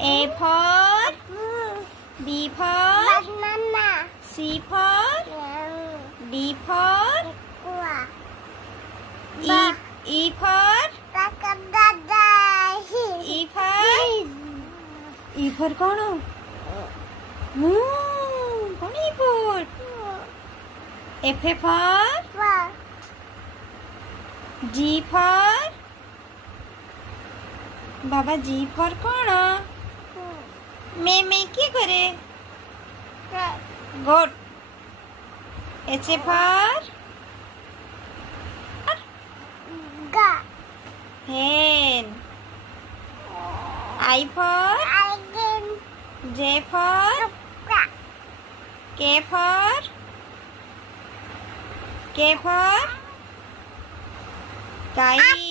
A for B for banana, C for D for E Ba- E for E for E for कौन कौन E for F for G for Baba G for कौन मैं क्या करे goat H for hen I for J for K for kite